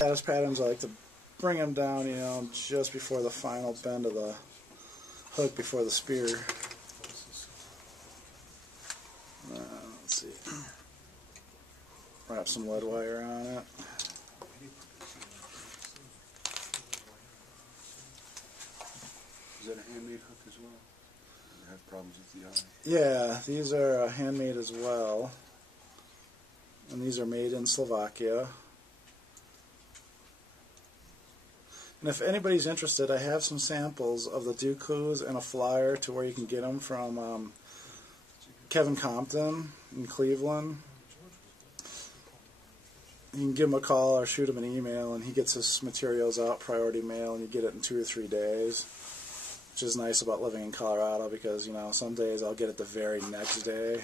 Caddis patterns, I like to bring them down, you know, just before the final bend of the hook before the spear. Let's see. Wrap some lead wire on it. Is that a handmade hook as well? You have problems with the eye? Yeah, these are handmade as well. And these are made in Slovakia. And if anybody's interested, I have some samples of the Dooku's and a flyer to where you can get them from Kevin Compton in Cleveland. You can give him a call or shoot him an email, and he gets his materials out priority mail, and you get it in 2 or 3 days, which is nice about living in Colorado because, you know, some days I'll get it the very next day.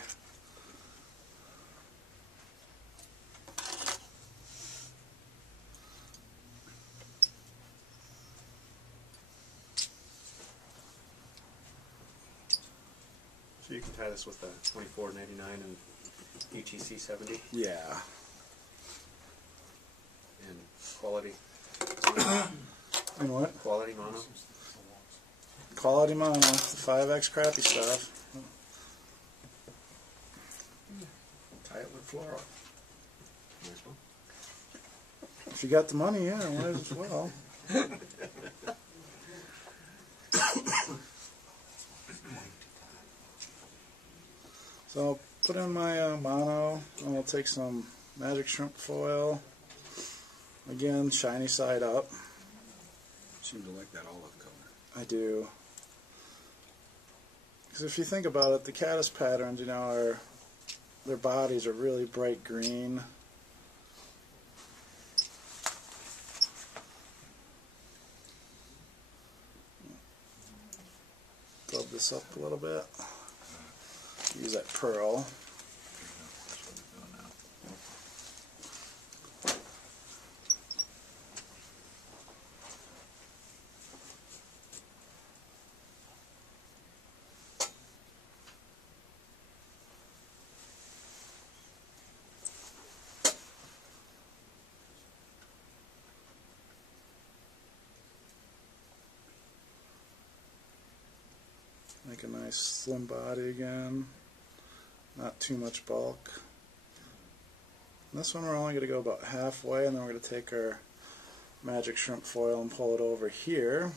So you can tie this with the $24.99 and ETC 70. Yeah. And quality. And what? Quality mono. Quality mono, the 5X crappy stuff. Tie it with floral. Nice one. If you got the money, yeah, might as well. So I'll put in my mono, and I'll take some magic shrimp foil. Again, shiny side up. Seem to like that olive color. I do. Because if you think about it, the caddis patterns, you know, their bodies are really bright green. Build this up a little bit. Use that pearl. Make a nice slim body again. Not too much bulk. And this one we're only going to go about halfway, and then we're going to take our magic shrimp foil and pull it over here.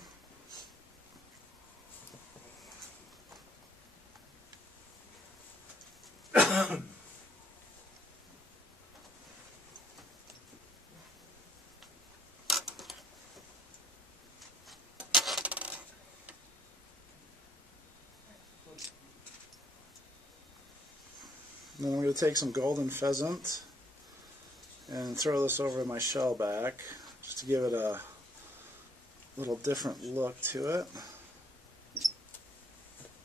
And then I'm going to take some golden pheasant and throw this over my shell back just to give it a little different look to it.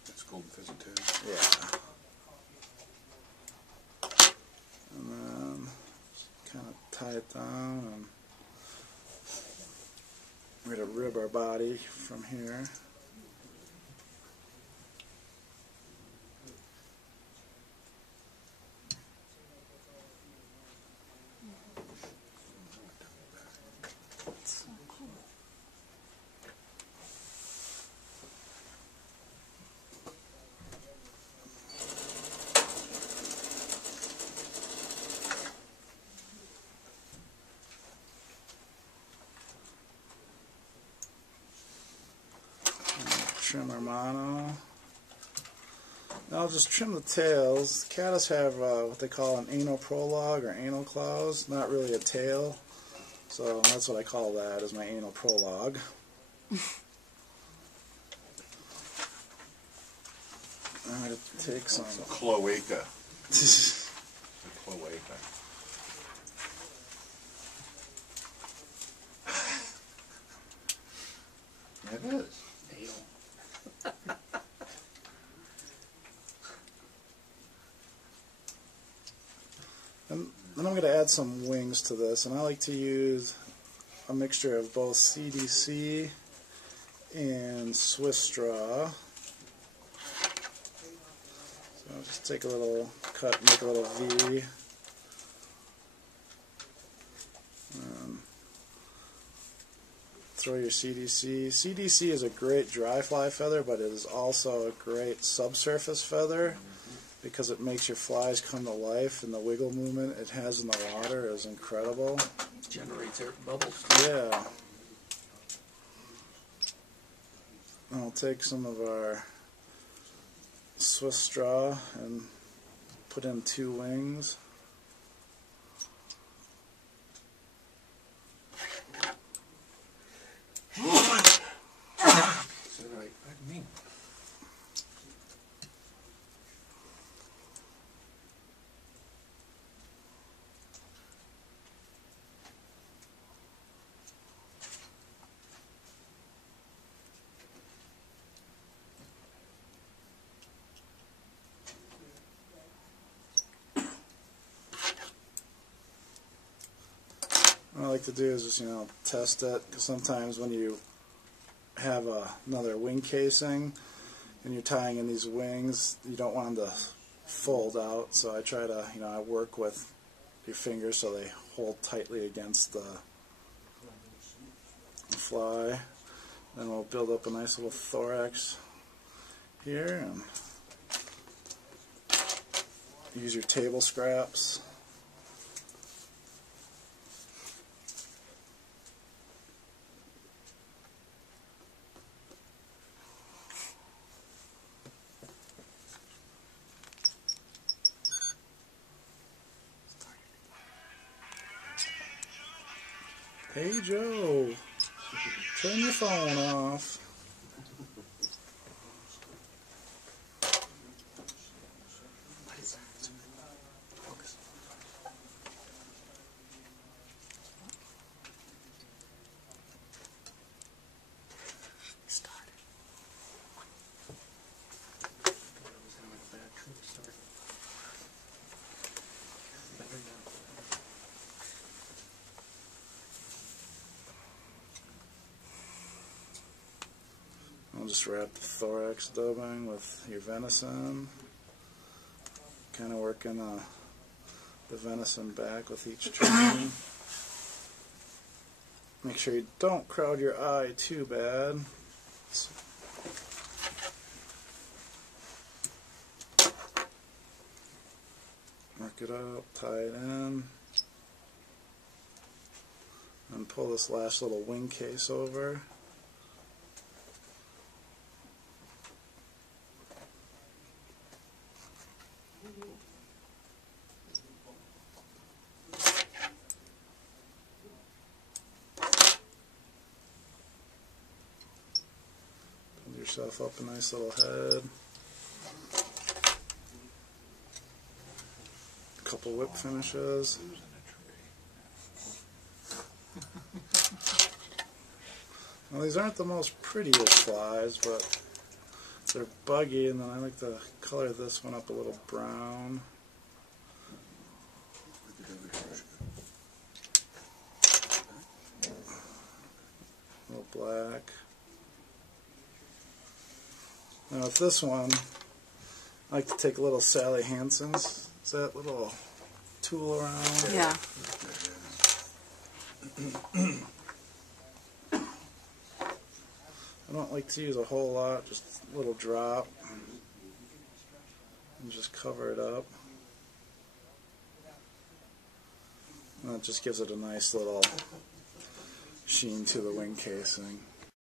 That's golden pheasant too. Yeah. And then just kind of tie it down, and we're going to rib our body from here. Trim our mono. Now I'll just trim the tails. Caddis have what they call an anal prologue or anal claws, not really a tail. So that's what I call that, is my anal prologue. I'm going to take some Cloaca. Cloaca. It is. And then I'm going to add some wings to this, and I like to use a mixture of both CDC and Swiss straw. So I'll just take a little cut, make a little V. throw your CDC. CDC is a great dry fly feather, but it is also a great subsurface feather because it makes your flies come to life, and the wiggle movement it has in the water is incredible. Generates air bubbles. Yeah. I'll take some of our Swiss straw and put in 2 wings. What I like to do is just, test it, because sometimes when you have another wing casing and you're tying in these wings, you don't want them to fold out, so I try to, I work with your fingers so they hold tightly against the fly. Then we'll build up a nice little thorax here, and use your table scraps. Hey Joe, turn your phone off. I'll just wrap the thorax dubbing with your venison. Kind of working the venison back with each trim. Make sure you don't crowd your eye too bad. Work it up, tie it in, and pull this last little wing case over. Build yourself up a nice little head. A couple whip finishes. Well, these aren't the most prettiest flies, but they're buggy, and then I like to color this one up a little brown. A little black. Now with this one, I like to take a little Sally Hansen's. Is that little tool around? Yeah. I don't like to use a whole lot, just a little drop, and just cover it up. And that just gives it a nice little sheen to the wing casing.